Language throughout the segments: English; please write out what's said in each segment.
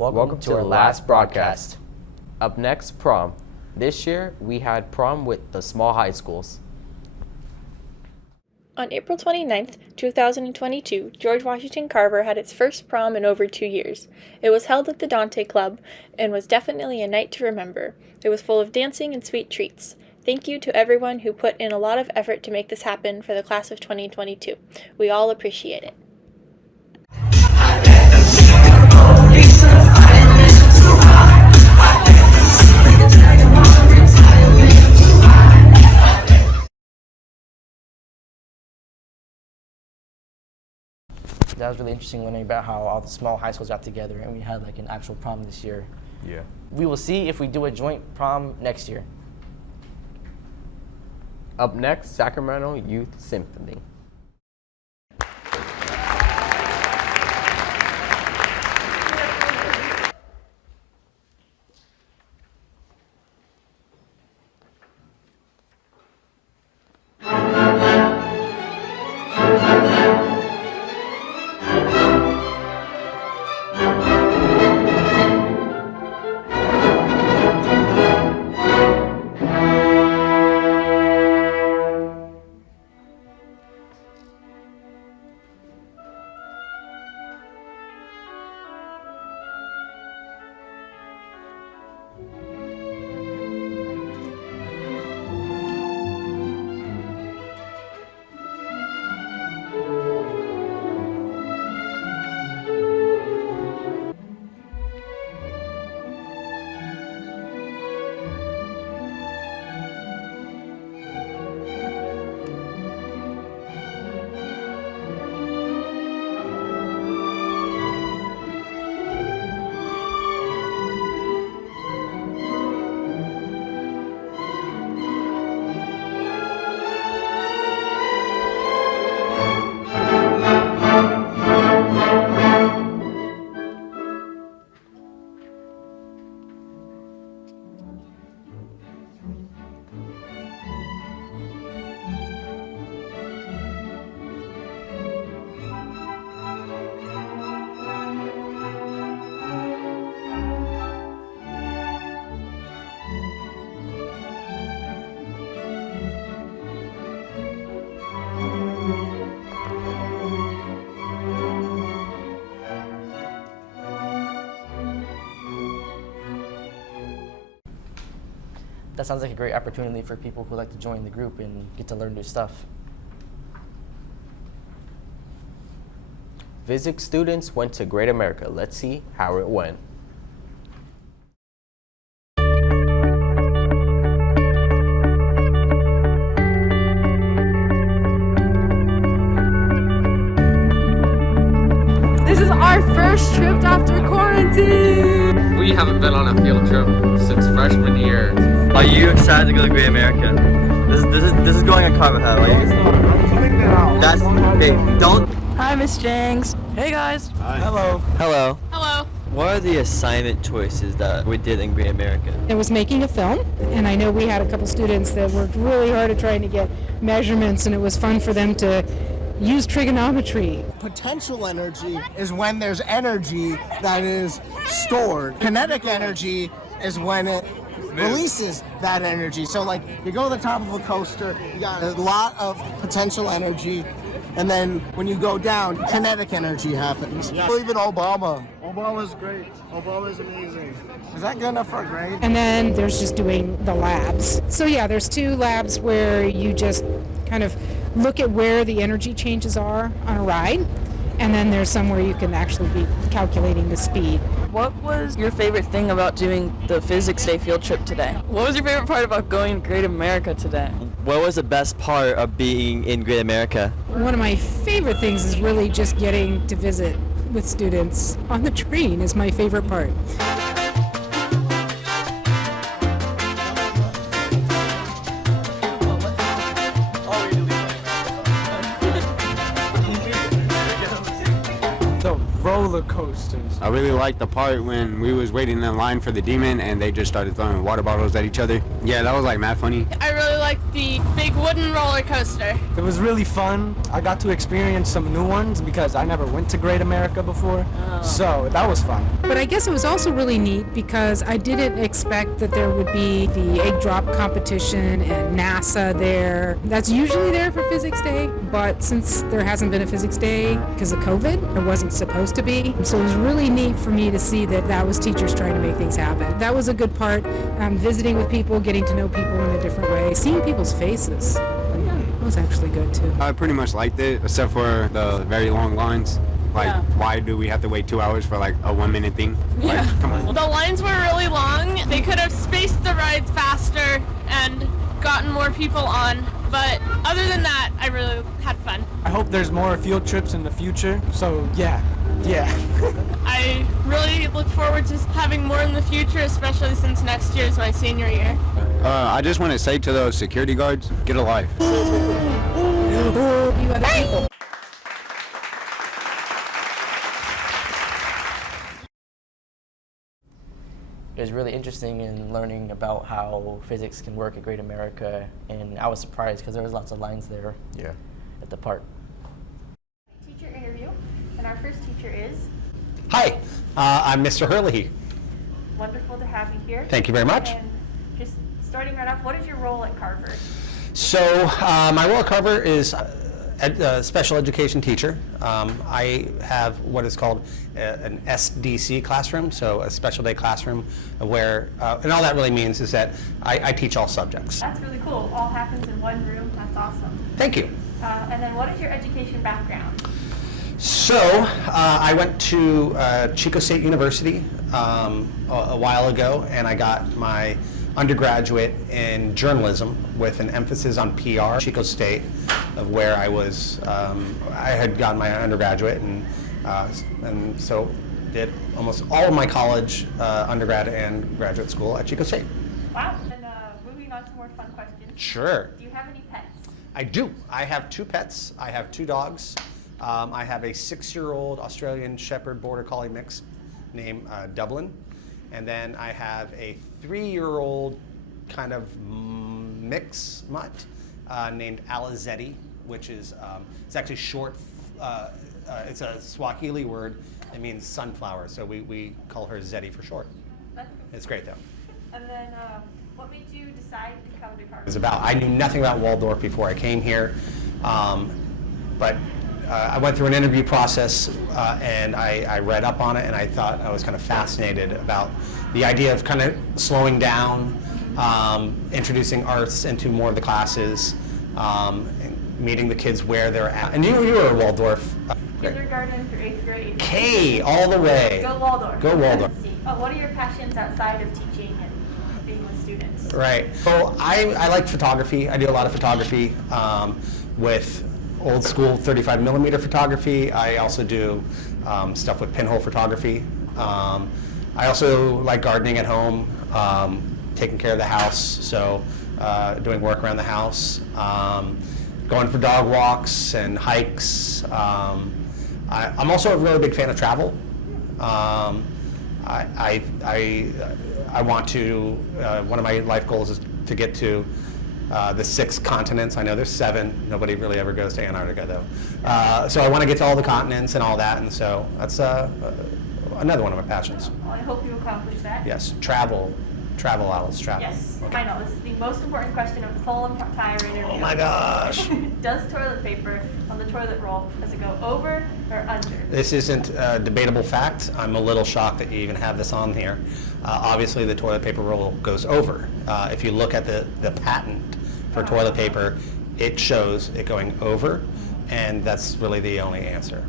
Welcome to our last broadcast. Up next, prom. This year, we had prom with the small high schools. On April 29th, 2022, George Washington Carver had its first prom in over 2 years. It was held at the Dante Club and was definitely a night to remember. It was full of dancing and sweet treats. Thank you to everyone who put in a lot of effort to make this happen for the class of 2022. We all appreciate it. That was really interesting learning about how all the small high schools got together and we had like an actual prom this year. Yeah. We will see if we do a joint prom next year. Up next, Sacramento Youth Symphony. That sounds like a great opportunity for people who like to join the group and get to learn new stuff. Physics students went to Great America. Let's see how it went. This is our first trip after quarantine! We haven't been on a field trip since freshman year. Are you excited to go to Great America? This is going on Carver High. That's okay. Don't. Hi, Miss Jenks. Hey, guys. Hi. Hello. Hello. Hello. What are the assignment choices that we did in Great America? It was making a film, and I know we had a couple students that worked really hard at trying to get measurements, and it was fun for them to use trigonometry. Potential energy is when there's energy that is stored. Kinetic energy is when it releases that energy. So like you go to the top of a coaster, you got a lot of potential energy, and then when you go down, kinetic energy happens. Yeah. Even Obama. Obama's great. Obama's amazing. Is that good enough for a grade? And then there's just doing the labs. So yeah, there's 2 labs where you just kind of look at where the energy changes are on a ride, and then there's some where you can actually be calculating the speed. What was your favorite thing about doing the Physics Day field trip today? What was your favorite part about going to Great America today? What was the best part of being in Great America? One of my favorite things is really just getting to visit with students on the train is my favorite part. Roller coasters. I really liked the part when we was waiting in line for the demon and they just started throwing water bottles at each other. Yeah, that was like mad funny. I really liked the big wooden roller coaster. It was really fun. I got to experience some new ones because I never went to Great America before. So that was fun. But I guess it was also really neat because I didn't expect that there would be the egg drop competition and NASA there. That's usually there for Physics Day, but since there hasn't been a Physics Day because of COVID, it wasn't supposed to be. So it was really neat for me to see that was teachers trying to make things happen. That was a good part, visiting with people, getting to know people in a different way, seeing people's faces. It was actually good too. I pretty much liked it, except for the very long lines. Like, why do we have to wait 2 hours for like a 1 minute thing? Like, come on. The lines were really long. They could have spaced the rides faster and gotten more people on. But other than that, I really had fun. I hope there's more field trips in the future. So yeah. I really look forward to having more in the future, especially since next year is my senior year. I just want to say to those security guards, get a life. You other people. It was really interesting in learning about how physics can work at Great America, and I was surprised because there was lots of lines there at the park. Teacher interview, and our first teacher is. Hi, I'm Mr. Hurley. Wonderful to have you here. Thank you very much. And just starting right off, what is your role at Carver? So my role at Carver is a special education teacher. I have what is called an SDC classroom, so a special day classroom, where, and all that really means is that I teach all subjects. That's really cool. All happens in one room. That's awesome. Thank you. And then what is your education background? So I went to Chico State University a while ago, and I got my undergraduate in journalism with an emphasis on PR. Chico State, of where I was, I had gotten my undergraduate, and so did almost all of my college, undergrad and graduate school at Chico State. Wow. And moving on to more fun questions. Sure. Do you have any pets? I do. I have 2 pets. I have 2 dogs. I have a 6-year-old Australian Shepherd Border Collie mix named Dublin. And then I have a 3-year-old kind of mix mutt named Alizeti, which is, it's actually short, it's a Swahili word that means sunflower. So we call her Zeti for short. It's great though. And then what made you decide to come to Carver? It was about, I knew nothing about Waldorf before I came here, but I went through an interview process and I read up on it, and I thought I was kind of fascinated about the idea of kind of slowing down, introducing arts into more of the classes, and meeting the kids where they're at. And you were a Waldorf. Kindergarten through 8th grade. K all the way. Go Waldorf. Go Waldorf. What are your passions outside of teaching and being with students? Right. So I like photography. I do a lot of photography with old school 35mm photography. I also do stuff with pinhole photography. I also like gardening at home, taking care of the house, so doing work around the house, going for dog walks and hikes. I'm also a really big fan of travel. I want to, one of my life goals is to get to the 6 continents. I know there's 7. Nobody really ever goes to Antarctica though. So I want to get to all the continents and all that, and so that's another one of my passions. Well, I hope you accomplish that. Yes, travel, Alice, travel. Yes, I know. This is the most important question of this whole entire interview. Oh my gosh. Does toilet paper on the toilet roll, does it go over or under? This isn't a debatable fact. I'm a little shocked that you even have this on here. Obviously, the toilet paper roll goes over. If you look at the patent for toilet paper, it shows it going over, and that's really the only answer.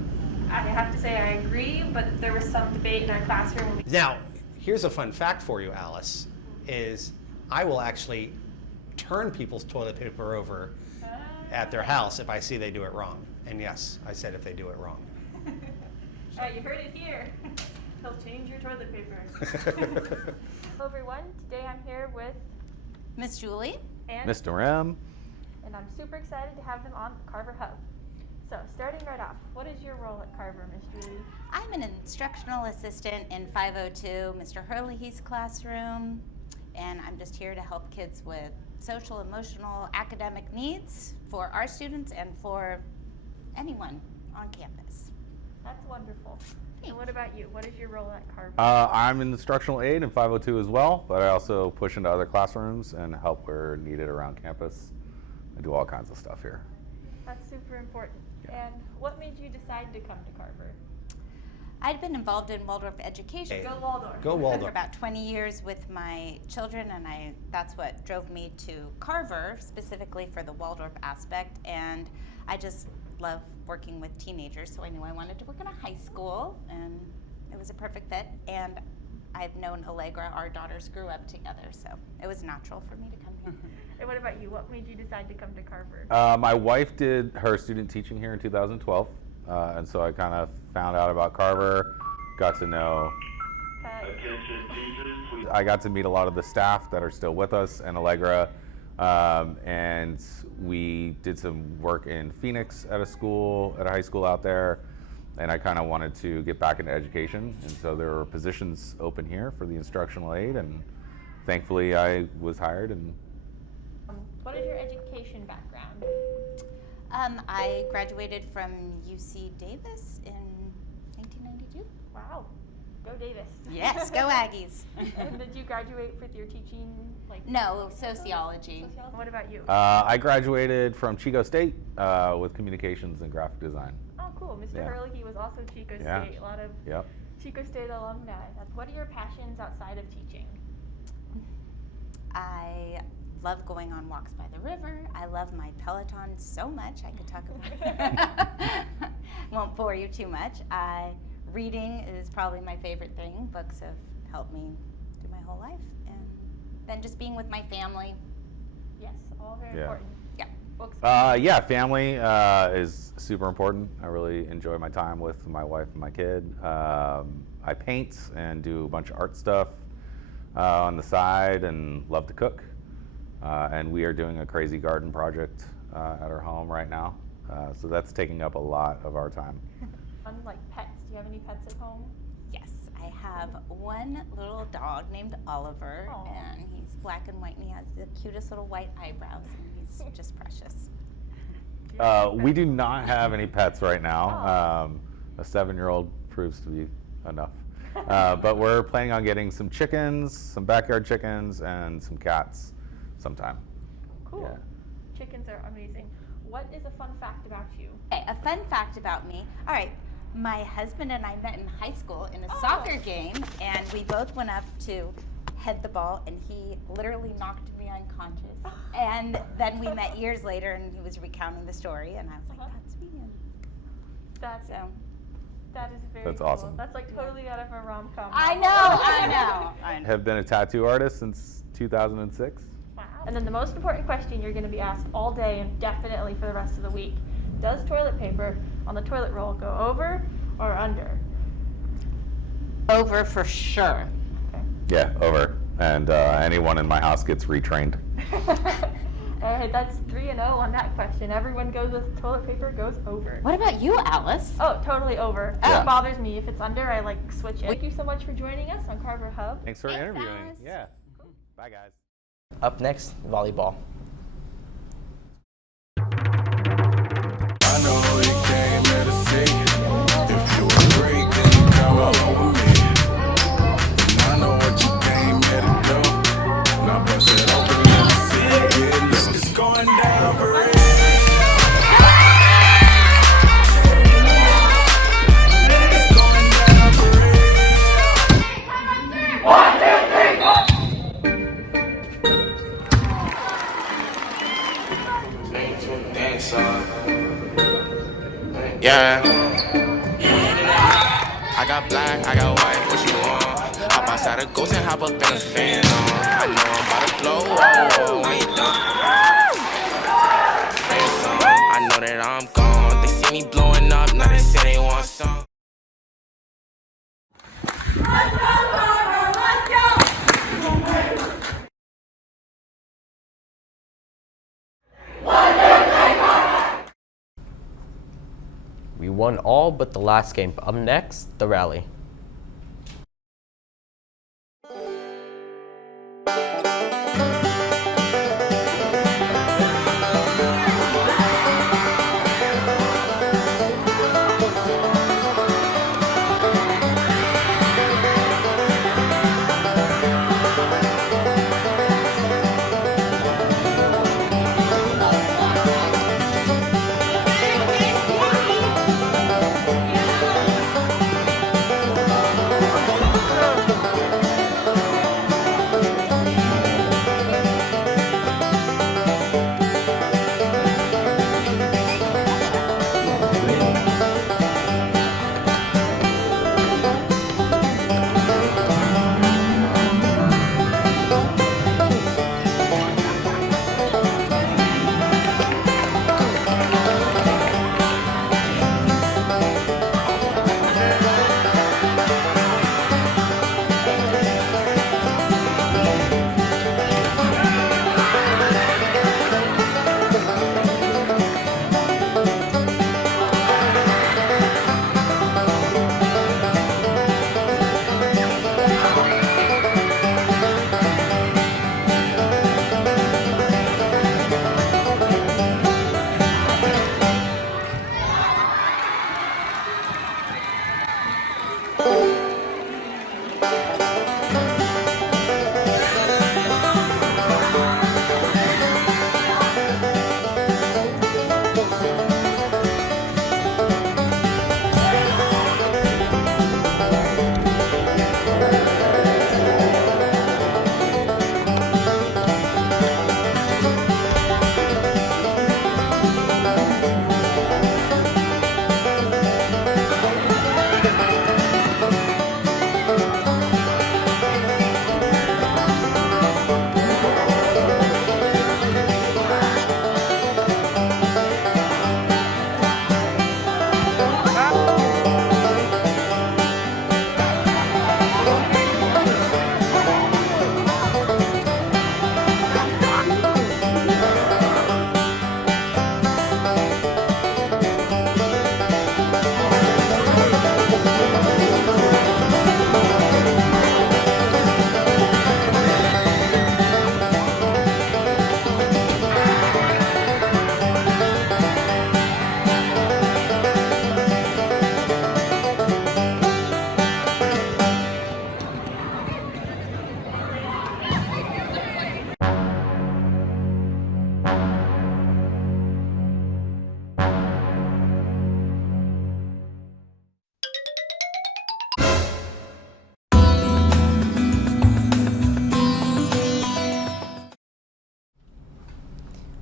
I have to say I agree, but there was some debate in our classroom. Now, here's a fun fact for you, Alice, is I will actually turn people's toilet paper over at their house if I see they do it wrong. And yes, I said if they do it wrong. You heard it here. He'll change your toilet paper. Hello everyone, today I'm here with Miss Julie and Mr. M. And I'm super excited to have them on Carver Hub. So starting right off, what is your role at Carver, Miss Julie? I'm an instructional assistant in 502, Mr. Hurley's classroom, and I'm just here to help kids with social, emotional, academic needs for our students and for anyone on campus. That's wonderful. And what about you? What is your role at Carver? I'm an instructional aide in 502 as well, but I also push into other classrooms and help where needed around campus. I do all kinds of stuff here. That's super important. And what made you decide to come to Carver? I'd been involved in Waldorf education. Go Waldorf. Go Waldorf. For about 20 years with my children, and that's what drove me to Carver, specifically for the Waldorf aspect. And I just love working with teenagers, so I knew I wanted to work in a high school, and it was a perfect fit. And I've known Allegra, our daughters grew up together, so it was natural for me to come here. And what about you? What made you decide to come to Carver? My wife did her student teaching here in 2012, and so I kind of found out about Carver, got to know. I got to meet a lot of the staff that are still with us and Allegra, and we did some work in Phoenix at a high school out there, and I kind of wanted to get back into education, and so there were positions open here for the instructional aide, and thankfully I was hired. And what is your education background? I graduated from UC Davis in 1992. Wow. Go Davis. Yes, go Aggies. And did you graduate with your teaching? No, sociology. What about you? I graduated from Chico State with communications and graphic design. Oh, cool. Mr. Yeah. Hurley was also Chico Yeah. State. A lot of Yep. Chico State alumni. What are your passions outside of teaching? I love going on walks by the river. I love my Peloton so much. I could talk about it. Won't bore you too much. Reading is probably my favorite thing. Books have helped me through my whole life. And then just being with my family. Yes, all very Yeah. important. Yeah. Books. Yeah, family is super important. I really enjoy my time with my wife and my kid. I paint and do a bunch of art stuff on the side and love to cook. And we are doing a crazy garden project at our home right now. So that's taking up a lot of our time. Like pets. Do you have any pets at home? Yes, I have one little dog named Oliver, Aww. and he's black and white, and he has the cutest little white eyebrows, and he's just precious. We do not have any pets right now. A 7-year-old proves to be enough. But we're planning on getting some chickens, some backyard chickens, and some cats sometime. Cool. Yeah. Chickens are amazing. What is a fun fact about you? Okay, a fun fact about me. All right, my husband and I met in high school in a soccer game, and we both went up to head the ball, and he literally knocked me unconscious. And then we met years later, and he was recounting the story, and I was like, that's me. And That is very That's cool. awesome. That's like totally out of a rom-com. I know. I have been a tattoo artist since 2006. Wow. And then the most important question you're going to be asked all day and definitely for the rest of the week. Does toilet paper on the toilet roll go over or under? Over for sure. Yeah, over. And anyone in my house gets retrained. All right, that's 3-0 on that question. Everyone goes with toilet paper goes over. What about you, Alice? Oh, totally over. Yeah. It bothers me. If it's under, I switch it. Thank you so much for joining us on Carver Hub. Thanks for interviewing. Alice. Yeah. Bye, guys. Up next, volleyball. I know you came here to see. If you a freak, then you come along with me. And I know what you came here to do. Now bust it open and let me see it get loose. It's going down for real. It's going down for real. 1, 2, 3, 4. Yeah. I got black, I got white, what you want? Hop outside a ghost and hop up in a fan on. I know I'm about to blow, when you done. I know that I'm gone, they see me blowing up, now they say they want some. We won all but the last game. Up next, the rally.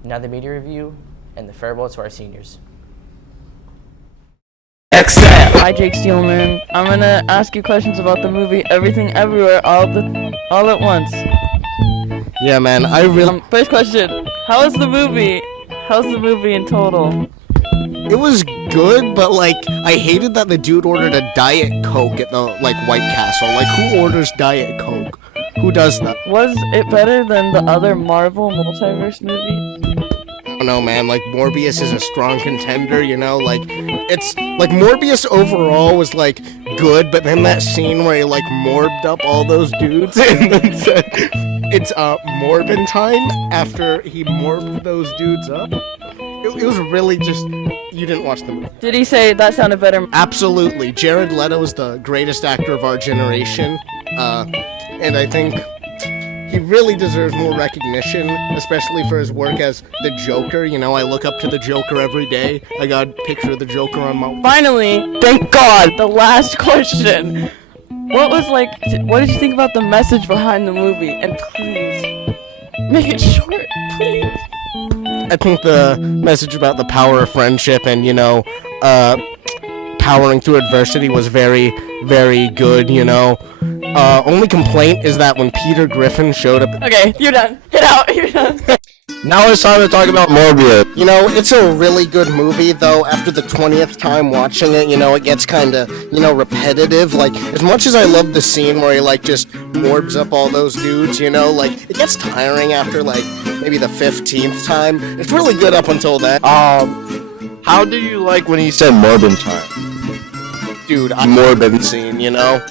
Now the media review and the farewell to our seniors. Hi, Jake Steelman. I'm gonna ask you questions about the movie Everything Everywhere all at once. Yeah, man, I really. First question: How was the movie? How's the movie in total? It was good, but like I hated that the dude ordered a Diet Coke at the White Castle. Like, who orders Diet Coke? Who does that? Was it better than the other Marvel multiverse movies? I don't know, man. Like, Morbius is a strong contender, you know? Like, it's like Morbius overall was like good, but then that scene where he like morbed up all those dudes and then said it's Morbin time after he morbed those dudes up. It was really just, you didn't watch the movie. Did he say that sounded better? Absolutely. Jared Leto is the greatest actor of our generation, and I think he really deserves more recognition, especially for his work as the Joker. You know, I look up to the Joker every day. I got a picture of the Joker on my... Finally, thank God, the last question. What did you think about the message behind the movie? And please, make it short, please. I think the message about the power of friendship and, you know, powering through adversity was very, very good, you know. Only complaint is that when Peter Griffin showed up... Okay, you're done. Get out, you're done. Now it's time to talk about Morbius. You know, it's a really good movie, though after the 20th time watching it, you know, it gets kind of, you know, repetitive. Like, as much as I love the scene where he, like, just morbs up all those dudes, you know, like, it gets tiring after, like, maybe the 15th time. It's really good up until then. How do you like when he said Morbin time? Dude, Morbin scene, you know?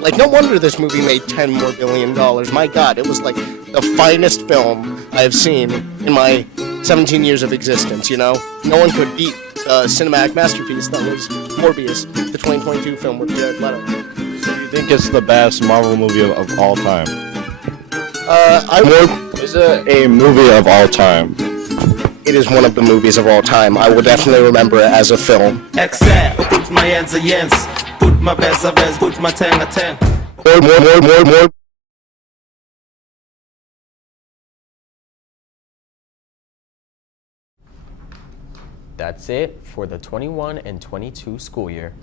Like, no wonder this movie made $10 more billion. My God, it was like the finest film I have seen in my 17 years of existence, you know? No one could beat the cinematic masterpiece that was Morbius, the 2022 film with Jared Leto. So you think it's the best Marvel movie of all time? Is it a movie of all time? It is one of the movies of all time. I will definitely remember it as a film. Put my hands against, put my best against, put my 10 at 10. More. That's it for the 21 and 22 school year.